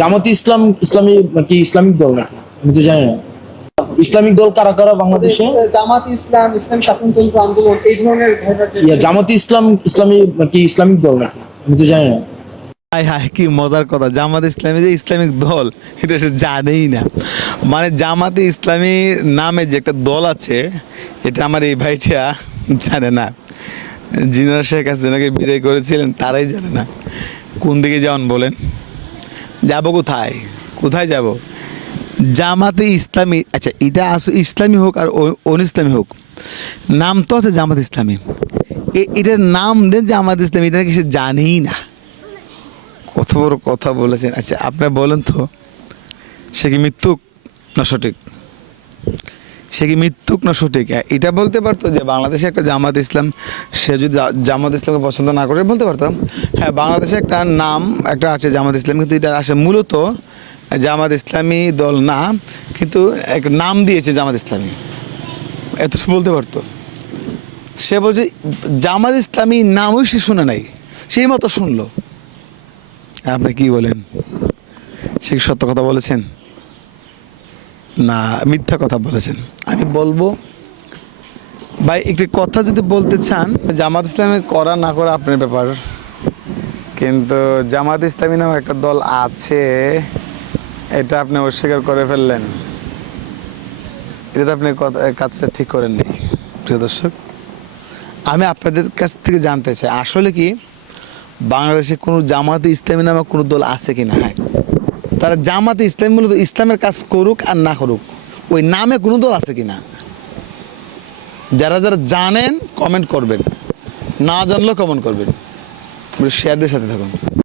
জামাতি ইসলাম ইসলামী কি ইসলামিক দল নাকি? আমি তো জানি না। ইসলামিক দল কারা কারা বাংলাদেশে? জামাত ইসলাম ইসলাম শাসনতন্ত্র আন্দোলন এই ধরনের ইয়া জামাতি ইসলাম ইসলামী কি ইসলামিক দল নাকি? আমি তো জানি না। হায় হায় কি মজার কথা। জামাত ইসলামী যে ইসলামিক দল এটা সে জানেই না। মানে জামাতে ইসলামী নামে যে একটা দল আছে এটা আমার এই ভাইটা জানে না। জিনার শেখ আছে হাসিনাকে বিদায় করেছিলেন তারাই জানে না। কোন দিকে যান বলেন? যাব কোথায়? কোথায় যাব? জামাতে ইসলামী আচ্ছা এটা আসলে ইসলামী হোক আর অন ইসলামী হোক, নাম তো আছে জামাত ইসলামী। এটার নাম দেন জামাত ইসলামী, এটা কিছু জানেই না। কত বড় কথা বলেছেন। আচ্ছা আপনার বলেন তো, সে কি মৃত্যুক না সঠিক? সে কি মৃত্যুক না সঠিক? হ্যাঁ, এটা বলতে পারতো যে বাংলাদেশে একটা জামাত ইসলাম সে যদি জামাত ইসলামকে পছন্দ না করে বলতে পারতো। হ্যাঁ বাংলাদেশে একটা নাম একটা আছে জামাত ইসলাম কিন্তু এটা আসে মূলত জামাত ইসলামী দল না কিন্তু এক নাম দিয়েছে জামাত ইসলামী। এত বলতে পারতো। সে বলছে জামাত ইসলামী নামই সে শুনে নাই সেই মতো শুনলো। আপনি কি বলেন? সে সত্য কথা বলেছেন? না, মিথ্যা কথা বলেছেন। আমি বলব, ভাই, একটি কথা যদি বলতে চান, জামাত ইসলামে করা না করা আপনার ব্যাপার। কিন্তু জামাত ইসলামী নামে একটা দল আছে, এটা আপনি অস্বীকার করে ফেললেন। এটা তো আপনি কাজটা ঠিক করেননি। প্রিয় দর্শক, আমি আপনাদের কাছ থেকে জানতে চাই, আসলে কি বাংলাদেশে কোনো জামাতে ইসলামী নামে কোনো দল আছে কি না হ্যাঁ তারা জামাতে ইসলাম মূলত ইসলামের কাজ করুক আর না করুক, ওই নামে কোনো দল আছে কি না যারা যারা জানেন কমেন্ট করবেন। না জানলেও কমেন্ট করবেন। শেয়ারদের সাথে থাকুন।